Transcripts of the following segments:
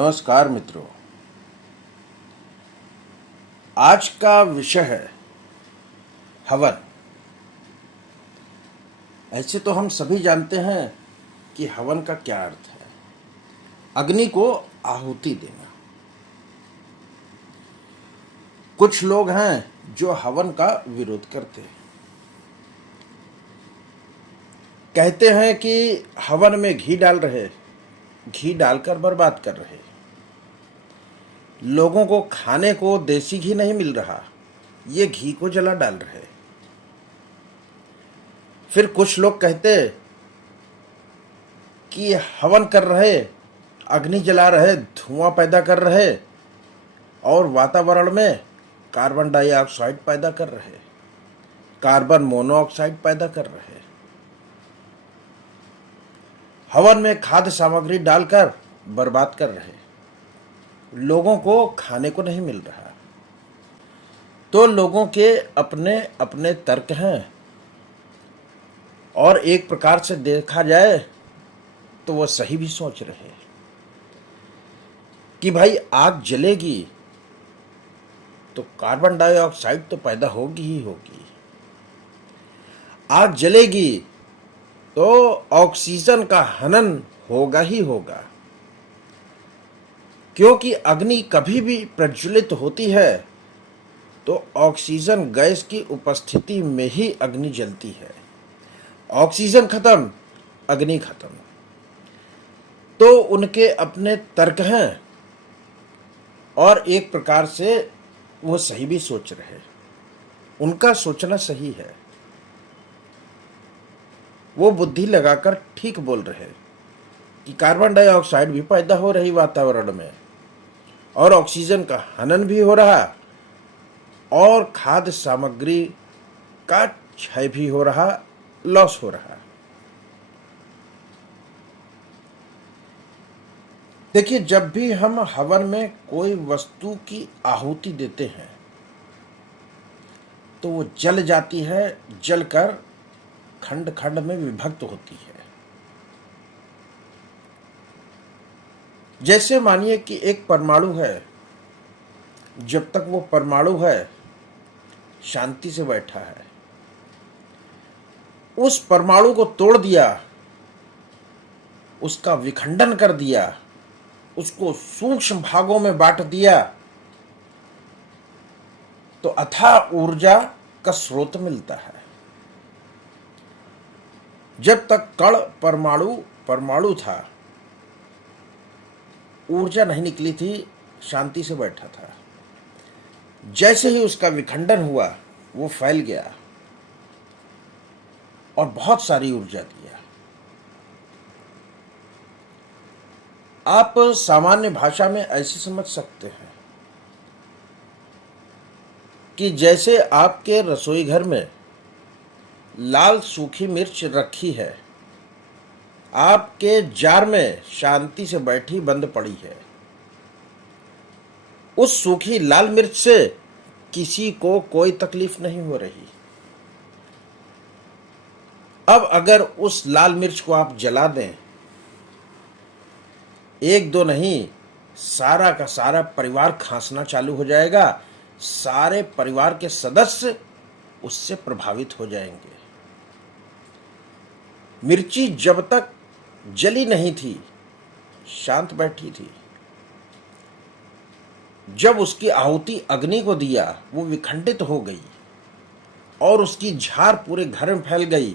नमस्कार मित्रों। आज का विषय है हवन। ऐसे तो हम सभी जानते हैं कि हवन का क्या अर्थ है। अग्नि को आहुति देना। कुछ लोग हैं जो हवन का विरोध करते हैं, कहते हैं कि हवन में घी डाल रहे, घी डालकर बर्बाद कर रहे, लोगों को खाने को देसी घी नहीं मिल रहा, ये घी को जला डाल रहे। फिर कुछ लोग कहते कि हवन कर रहे, अग्नि जला रहे, धुआं पैदा कर रहे और वातावरण में कार्बन डाइऑक्साइड पैदा कर रहे, कार्बन मोनोऑक्साइड पैदा कर रहे। हवन में खाद्य सामग्री डालकर बर्बाद कर रहे, लोगों को खाने को नहीं मिल रहा। तो लोगों के अपने अपने तर्क हैं और एक प्रकार से देखा जाए तो वो सही भी सोच रहे हैं कि भाई आग जलेगी तो कार्बन डाइऑक्साइड तो पैदा होगी ही होगी, आग जलेगी तो ऑक्सीजन का हनन होगा ही होगा, क्योंकि अग्नि कभी भी प्रज्वलित होती है तो ऑक्सीजन गैस की उपस्थिति में ही अग्नि जलती है। ऑक्सीजन खत्म, अग्नि खत्म। तो उनके अपने तर्क हैं और एक प्रकार से वो सही भी सोच रहे, उनका सोचना सही है, वो बुद्धि लगाकर ठीक बोल रहे कि कार्बन डाइऑक्साइड भी पैदा हो रही वातावरण में और ऑक्सीजन का हनन भी हो रहा और खाद्य सामग्री का क्षय भी हो रहा, लॉस हो रहा। देखिए, जब भी हम हवन में कोई वस्तु की आहुति देते हैं तो वो जल जाती है, जलकर खंड खंड में विभक्त होती है। जैसे मानिए कि एक परमाणु है, जब तक वो परमाणु है शांति से बैठा है, उस परमाणु को तोड़ दिया, उसका विखंडन कर दिया, उसको सूक्ष्म भागों में बांट दिया तो अथाह ऊर्जा का स्रोत मिलता है। जब तक कण परमाणु था, ऊर्जा नहीं निकली थी, शांति से बैठा था। जैसे ही उसका विखंडन हुआ वो फैल गया और बहुत सारी ऊर्जा दिया। आप सामान्य भाषा में ऐसे समझ सकते हैं कि जैसे आपके रसोई घर में लाल सूखी मिर्च रखी है, आपके जार में शांति से बैठी बंद पड़ी है, उस सूखी लाल मिर्च से किसी को कोई तकलीफ नहीं हो रही। अब अगर उस लाल मिर्च को आप जला दें, एक दो नहीं, सारा का सारा परिवार खांसना चालू हो जाएगा, सारे परिवार के सदस्य उससे प्रभावित हो जाएंगे। मिर्ची जब तक जली नहीं थी, शांत बैठी थी, जब उसकी आहुति अग्नि को दिया वो विखंडित हो गई और उसकी झार पूरे घर में फैल गई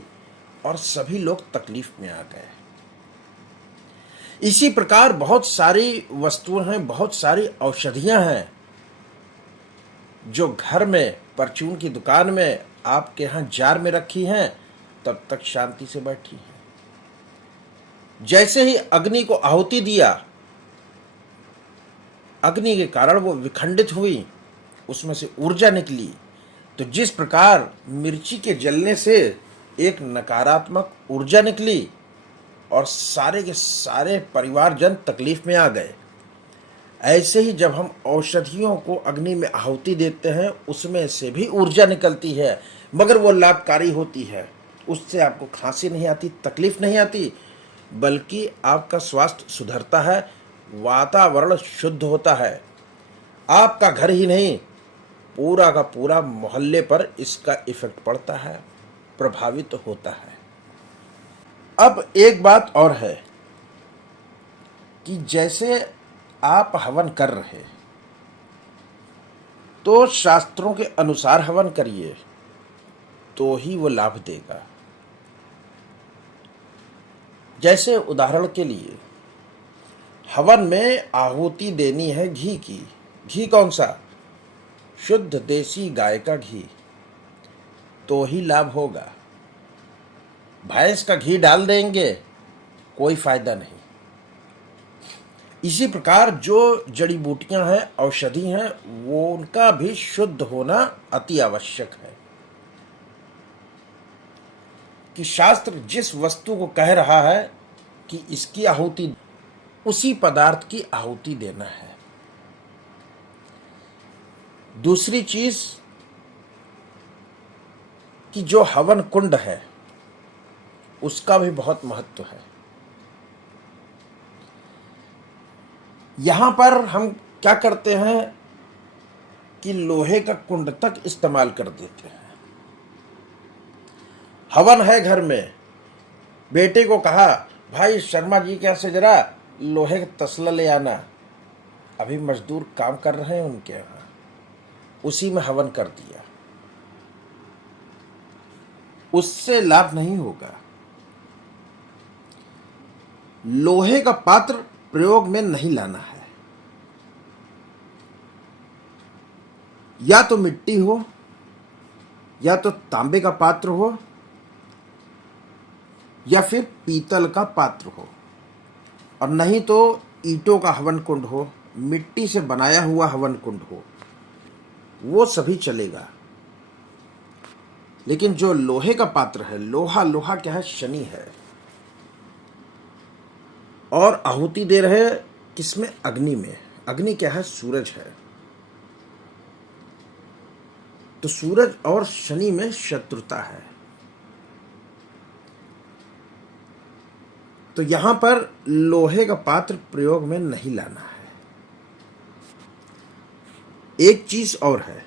और सभी लोग तकलीफ में आ गए। इसी प्रकार बहुत सारी वस्तुएं हैं, बहुत सारी औषधियां हैं जो घर में परचून की दुकान में आपके यहां जार में रखी हैं, तब तक शांति से बैठी हैं। जैसे ही अग्नि को आहुति दिया, अग्नि के कारण वो विखंडित हुई, उसमें से ऊर्जा निकली। तो जिस प्रकार मिर्ची के जलने से एक नकारात्मक ऊर्जा निकली और सारे के सारे परिवारजन तकलीफ में आ गए, ऐसे ही जब हम औषधियों को अग्नि में आहुति देते हैं, उसमें से भी ऊर्जा निकलती है, मगर वो लाभकारी होती है। उससे आपको खांसी नहीं आती, तकलीफ नहीं आती, बल्कि आपका स्वास्थ्य सुधरता है वातावरण शुद्ध होता है। आपका घर ही नहीं, पूरा का पूरा मोहल्ले पर इसका इफेक्ट पड़ता है, प्रभावित होता है। अब एक बात और है कि जैसे आप हवन कर रहे, तो शास्त्रों के अनुसार हवन करिए, तो ही वो लाभ देगा। जैसे उदाहरण के लिए, हवन में आहुति देनी है घी की। घी कौन सा? शुद्ध देसी गाय का घी, तो ही लाभ होगा। भैंस का घी डाल देंगे, कोई फायदा नहीं। इसी प्रकार जो जड़ी बूटियां हैं, औषधि हैं, वो उनका भी शुद्ध होना अति आवश्यक है। कि शास्त्र जिस वस्तु को कह रहा है कि इसकी आहुति, उसी पदार्थ की आहुति देना है। दूसरी चीज कि जो हवन कुंड है, उसका भी बहुत महत्व है। यहां पर हम क्या करते हैं कि लोहे का कुंड तक इस्तेमाल कर देते हैं। हवन है घर में, बेटे को कहा, भाई शर्मा जी के यहाँ से जरा लोहे का तसला ले आना, अभी मजदूर काम कर रहे हैं उनके यहाँ, उसी में हवन कर दिया। उससे लाभ नहीं होगा। लोहे का पात्र प्रयोग में नहीं लाना है। या तो मिट्टी हो, या तो तांबे का पात्र हो, या फिर पीतल का पात्र हो, और नहीं तो ईंटों का हवन कुंड हो, मिट्टी से बनाया हुआ हवन कुंड हो, वो सभी चलेगा। लेकिन जो लोहे का पात्र है, लोहा, लोहा क्या है? शनि है। और आहुति दे रहे किसमें? अग्नि में। अग्नि क्या है? सूरज है। तो सूरज और शनि में शत्रुता है। तो यहां पर लोहे का पात्र प्रयोग में नहीं लाना है। एक चीज और है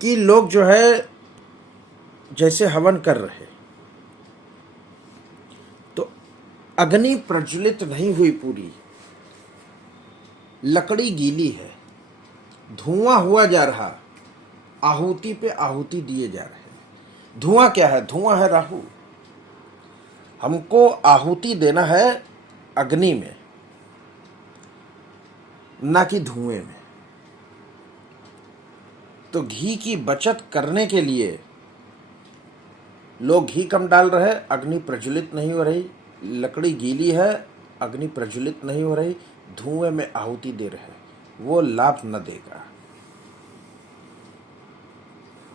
कि लोग जो है जैसे हवन कर रहे, तो अग्नि प्रज्वलित नहीं हुई पूरी, लकड़ी गीली है, धुआं हुआ जा रहा, आहुति पे आहुति दिए जा रहे। धुआं क्या है? धुआं है राहु। हमको आहुति देना है अग्नि में, ना कि धुएं में। तो घी की बचत करने के लिए लोग घी कम डाल रहे, अग्नि प्रज्वलित नहीं हो रही, लकड़ी गीली है, अग्नि प्रज्वलित नहीं हो रही, धुएं में आहुति दे रहे, वो लाभ न देगा।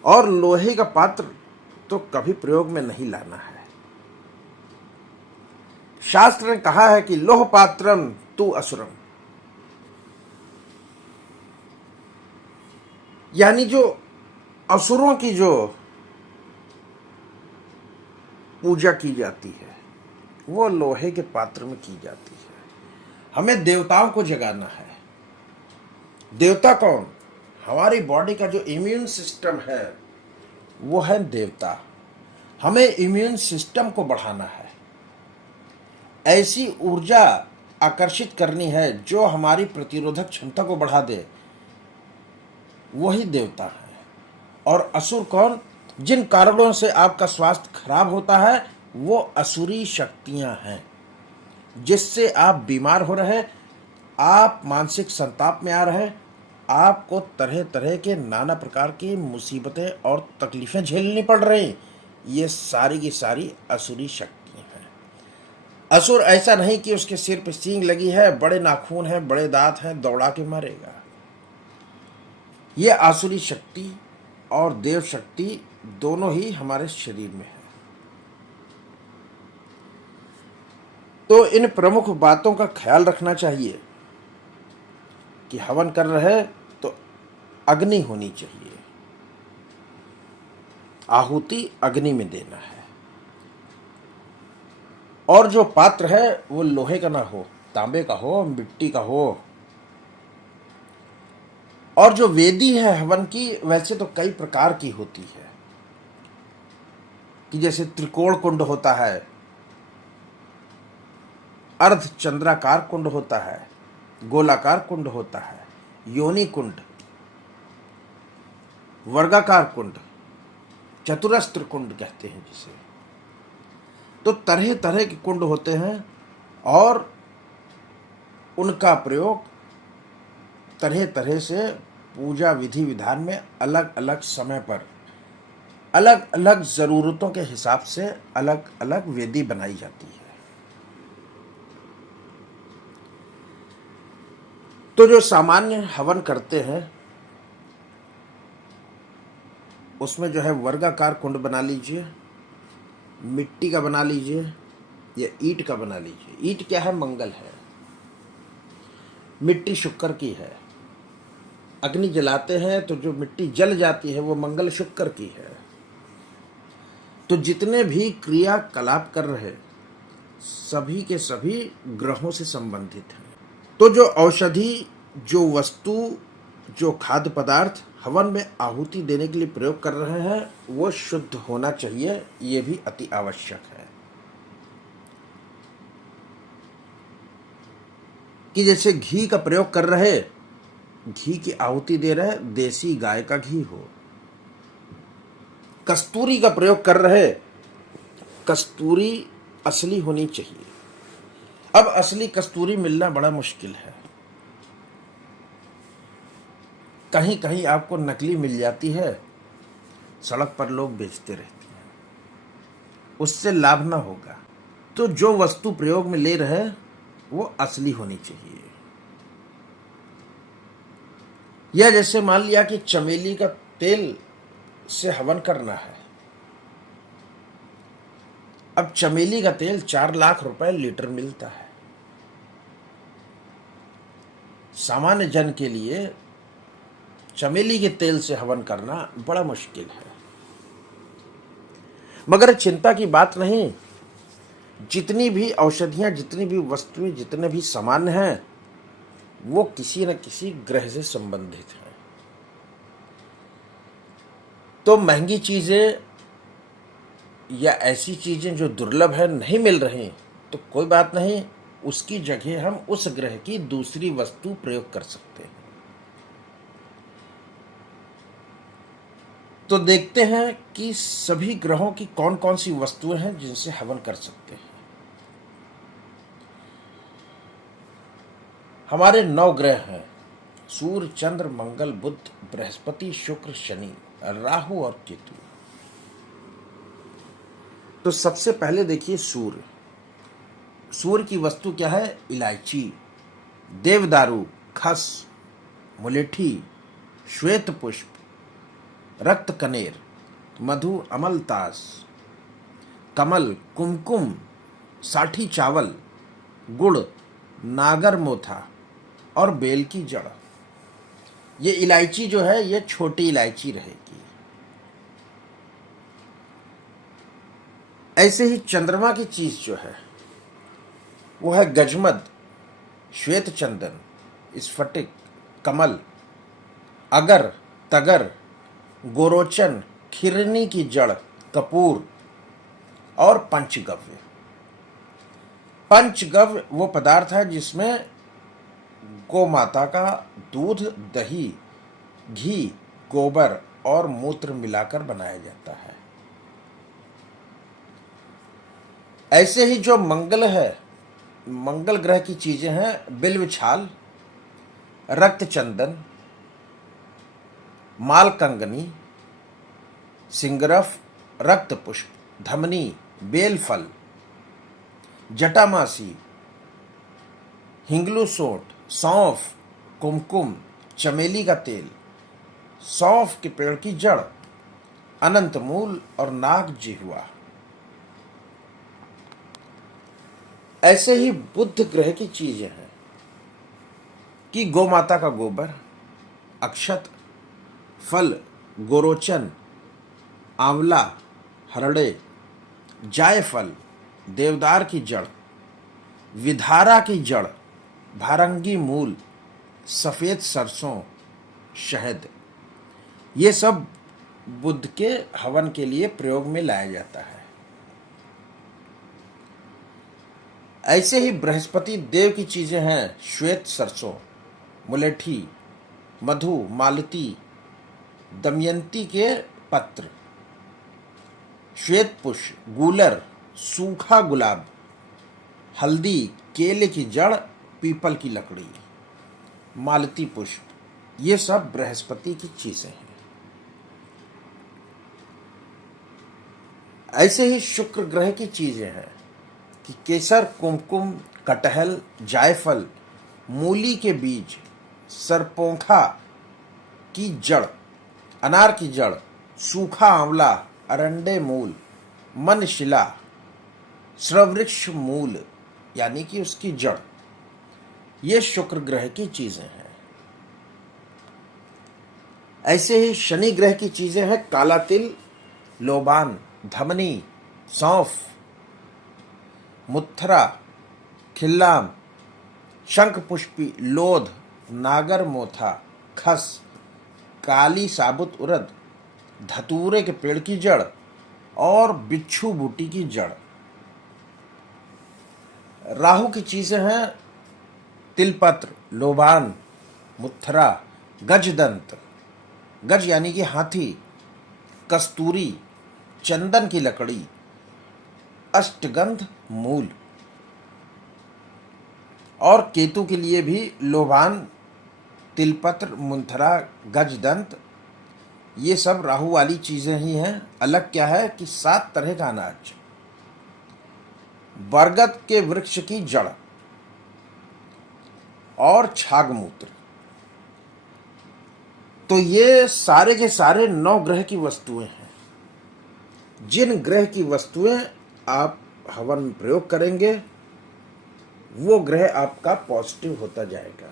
और लोहे का पात्र तो कभी प्रयोग में नहीं लाना है। शास्त्र ने कहा है कि लोह पात्रम तु असुरम, यानी जो असुरों की जो पूजा की जाती है, वो लोहे के पात्र में की जाती है। हमें देवताओं को जगाना है। देवता कौन? हमारी बॉडी का जो इम्यून सिस्टम है, वो है देवता। हमें इम्यून सिस्टम को बढ़ाना है, ऐसी ऊर्जा आकर्षित करनी है जो हमारी प्रतिरोधक क्षमता को बढ़ा दे, वही देवता है। और असुर कौन? जिन कारणों से आपका स्वास्थ्य खराब होता है, वो असुरी शक्तियां हैं, जिससे आप बीमार हो रहे, आप मानसिक संताप में आ रहे, आपको तरह तरह के नाना प्रकार की मुसीबतें और तकलीफें झेलनी पड़ रही। ये सारी की सारी असुरी शक्तियां हैं। असुर ऐसा नहीं कि उसके सिर पे सींग लगी है, बड़े नाखून हैं, बड़े दांत हैं, दौड़ा के मारेगा। ये आसुरी शक्ति और देव शक्ति दोनों ही हमारे शरीर में है। तो इन प्रमुख बातों का ख्याल रखना चाहिए कि हवन कर रहे तो अग्नि होनी चाहिए, आहुति अग्नि में देना है। और जो पात्र है वो लोहे का ना हो, तांबे का हो, मिट्टी का हो। और जो वेदी है हवन की, वैसे तो कई प्रकार की होती है, कि जैसे त्रिकोण कुंड होता है, अर्ध चंद्राकार कुंड होता है, गोलाकार कुंड होता है, योनि कुंड, वर्गाकार कुंड, चतुरस्त्र कुंड कहते हैं जिसे। तो तरह तरह के कुंड होते हैं और उनका प्रयोग तरह तरह से पूजा विधि विधान में अलग अलग समय पर अलग अलग जरूरतों के हिसाब से अलग अलग वेदी बनाई जाती है। तो जो सामान्य हवन करते हैं उसमें जो है वर्गाकार कुंड बना लीजिए, मिट्टी का बना लीजिए या ईंट का बना लीजिए। ईंट क्या है? मंगल है। मिट्टी शुक्र की है। अग्नि जलाते हैं तो जो मिट्टी जल जाती है वो मंगल शुक्र की है। तो जितने भी क्रियाकलाप कर रहे सभी के सभी ग्रहों से संबंधित हैं। तो जो औषधि, जो वस्तु, जो खाद्य पदार्थ हवन में आहुति देने के लिए प्रयोग कर रहे हैं वो शुद्ध होना चाहिए, ये भी अति आवश्यक है। कि जैसे घी का प्रयोग कर रहे, घी की आहुति दे रहे, देसी गाय का घी हो। कस्तूरी का प्रयोग कर रहे, कस्तूरी असली होनी चाहिए। अब असली कस्तूरी मिलना बड़ा मुश्किल है, कहीं कहीं आपको नकली मिल जाती है, सड़क पर लोग बेचते रहते हैं, उससे लाभ ना होगा। तो जो वस्तु प्रयोग में ले रहे वो असली होनी चाहिए। या जैसे मान लिया कि चमेली का तेल से हवन करना है। अब चमेली का तेल 4 लाख रुपए लीटर मिलता है। सामान्य जन के लिए चमेली के तेल से हवन करना बड़ा मुश्किल है। मगर चिंता की बात नहीं, जितनी भी औषधियां, जितनी भी वस्तुएं, जितने भी सामान हैं वो किसी न किसी ग्रह से संबंधित हैं। तो महंगी चीजें या ऐसी चीजें जो दुर्लभ है, नहीं मिल रही, तो कोई बात नहीं, उसकी जगह हम उस ग्रह की दूसरी वस्तु प्रयोग कर सकते हैं। तो देखते हैं कि सभी ग्रहों की कौन कौन सी वस्तुएं हैं जिनसे हवन कर सकते हैं। हमारे 9 ग्रह हैं, सूर्य, चंद्र, मंगल, बुध, बृहस्पति, शुक्र, शनि, राहु और केतु। तो सबसे पहले देखिए सूर्य। सूर्य की वस्तु क्या है? इलायची, देवदारू, खस, मुलेठी, श्वेत पुष्प, रक्त कनेर, मधु, अमलतास, कमल, कुमकुम, साठी चावल, गुड़, नागर मोथा और बेल की जड़। ये इलायची जो है ये छोटी इलायची रहेगी। ऐसे ही चंद्रमा की चीज जो है वो है गजमद, श्वेत चंदन, स्फटिक, कमल, अगर, तगर, गोरोचन, खिरनी की जड़, कपूर और पंचगव्य। पंचगव्य वो पदार्थ है जिसमें गौ माता का दूध, दही, घी, गोबर और मूत्र मिलाकर बनाया जाता है। ऐसे ही जो मंगल है, मंगल ग्रह की चीजें हैं बिल्व छाल, रक्त चंदन, मालकंगनी, सिंगरफ, रक्त पुष्प, धमनी, बेल फल, जटामासी, हिंगलू सोंठ, सौंफ, कुमकुम, चमेली का तेल, सौंफ के पेड़ की जड़, अनंत मूल और नाग जिह्वा। ऐसे ही बुध ग्रह की चीजें हैं कि गौ माता का गोबर, अक्षत, फल, गोरोचन, आंवला, हरड़े, जायफल, देवदार की जड़, विधारा की जड़, भारंगी मूल, सफेद सरसों, शहद, ये सब बुध के हवन के लिए प्रयोग में लाया जाता है। ऐसे ही बृहस्पति देव की चीजें हैं श्वेत सरसों, मुलेठी, मधु, मालती, दमयंती के पत्र, श्वेत पुष्प, गूलर, सूखा गुलाब, हल्दी, केले की जड़, पीपल की लकड़ी, मालती पुष्प, ये सब बृहस्पति की चीजें हैं। ऐसे ही शुक्र ग्रह की चीजें हैं कि केसर, कुमकुम, कटहल, जायफल, मूली के बीज, सरपोंखा की जड़, अनार की जड़, सूखा आंवला, अरंडे मूल, मनशिला, श्रवृक्ष मूल यानी कि उसकी जड़, ये शुक्र ग्रह की चीजें हैं। ऐसे ही शनि ग्रह की चीजें हैं काला तिल, लोबान, धमनी, सौंफ, मुत्थरा, खिल्लाम, शंख पुष्पी, लोध, नागर मोथा, खस, काली साबुत उड़द, धतूरे के पेड़ की जड़ और बिच्छू बूटी की जड़। राहु की चीजें हैं तिलपत्र, लोबान, मुत्थरा, गजदंत, गज यानी कि हाथी, कस्तूरी, चंदन की लकड़ी, अष्टगंध मूल। और केतु के लिए भी लोबान, तिलपत्र, मुंथरा, गजदंत, ये सब राहु वाली चीजें ही हैं। अलग क्या है कि 7 तरह का अनाज, बरगद के वृक्ष की जड़ और छागमूत्र। तो ये सारे के सारे 9 ग्रह की वस्तुएं हैं। जिन ग्रह की वस्तुएं आप हवन में प्रयोग करेंगे वो ग्रह आपका पॉजिटिव होता जाएगा।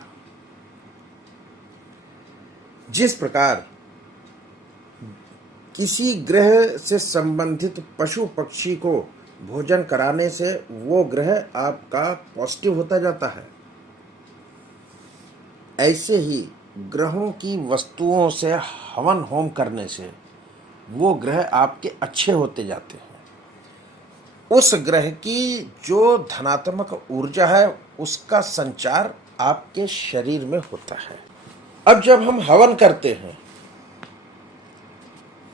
जिस प्रकार किसी ग्रह से संबंधित पशु पक्षी को भोजन कराने से वो ग्रह आपका पॉजिटिव होता जाता है, ऐसे ही ग्रहों की वस्तुओं से हवन होम करने से वो ग्रह आपके अच्छे होते जाते हैं। उस ग्रह की जो धनात्मक ऊर्जा है उसका संचार आपके शरीर में होता है। अब जब हम हवन करते हैं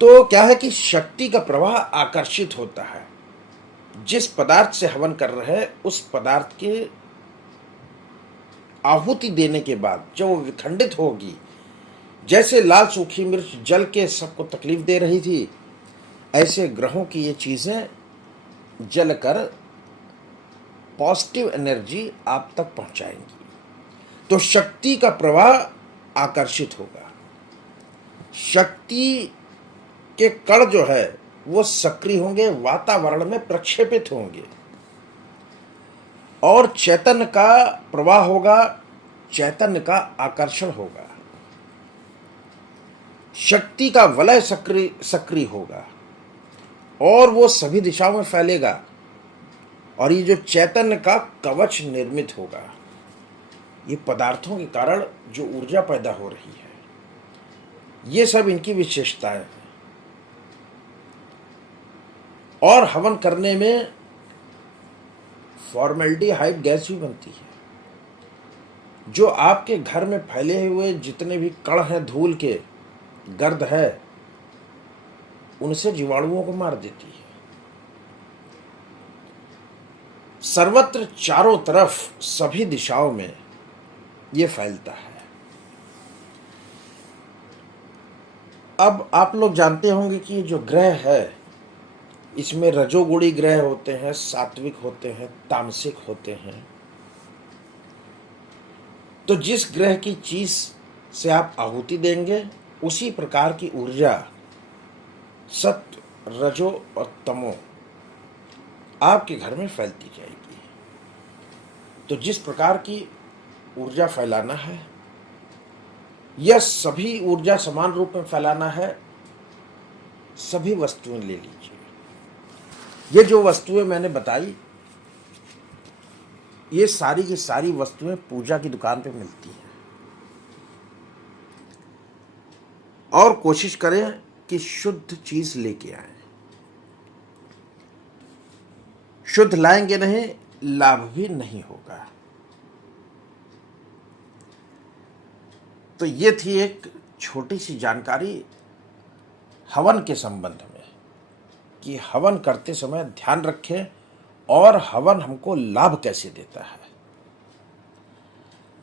तो क्या है कि शक्ति का प्रवाह आकर्षित होता है। जिस पदार्थ से हवन कर रहे हैं उस पदार्थ के आहुति देने के बाद जब वो विखंडित होगी, जैसे लाल सूखी मिर्च जल के सबको तकलीफ दे रही थी, ऐसे ग्रहों की ये चीजें जलकर पॉजिटिव एनर्जी आप तक पहुंचाएंगी। तो शक्ति का प्रवाह आकर्षित होगा। शक्ति के कण जो है वो सक्रिय होंगे, वातावरण में प्रक्षेपित होंगे और चैतन्य का प्रवाह होगा, चैतन्य का आकर्षण होगा, शक्ति का वलय सक्रिय होगा और वो सभी दिशाओं में फैलेगा और ये जो चैतन्य का कवच निर्मित होगा। ये पदार्थों के कारण जो ऊर्जा पैदा हो रही है, ये सब इनकी विशेषताएं हैं। और हवन करने में फॉर्मेल्डिहाइड गैस भी बनती है, जो आपके घर में फैले हुए जितने भी कण हैं, धूल के, गर्द है, उनसे जीवाणुओं को मार देती है। सर्वत्र चारों तरफ सभी दिशाओं में ये फैलता है। अब आप लोग जानते होंगे कि जो ग्रह है इसमें रजोगुणी ग्रह होते हैं, सात्विक होते हैं, तामसिक होते हैं। तो जिस ग्रह की चीज से आप आहुति देंगे उसी प्रकार की ऊर्जा सत्व, रजो और तमो आपके घर में फैलती जाएगी। तो जिस प्रकार की ऊर्जा फैलाना है, यह सभी ऊर्जा समान रूप में फैलाना है। सभी वस्तुएं ले लीजिए। ये जो वस्तुएं मैंने बताई ये सारी की सारी वस्तुएं पूजा की दुकान पे मिलती हैं। और कोशिश करें कि शुद्ध चीज लेके आए। शुद्ध लाएंगे नहीं, लाभ भी नहीं होगा। तो ये थी एक छोटी सी जानकारी हवन के संबंध में, कि हवन करते समय ध्यान रखें और हवन हमको लाभ कैसे देता है।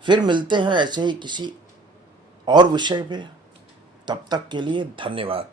फिर मिलते हैं ऐसे ही किसी और विषय पे। तब तक के लिए धन्यवाद।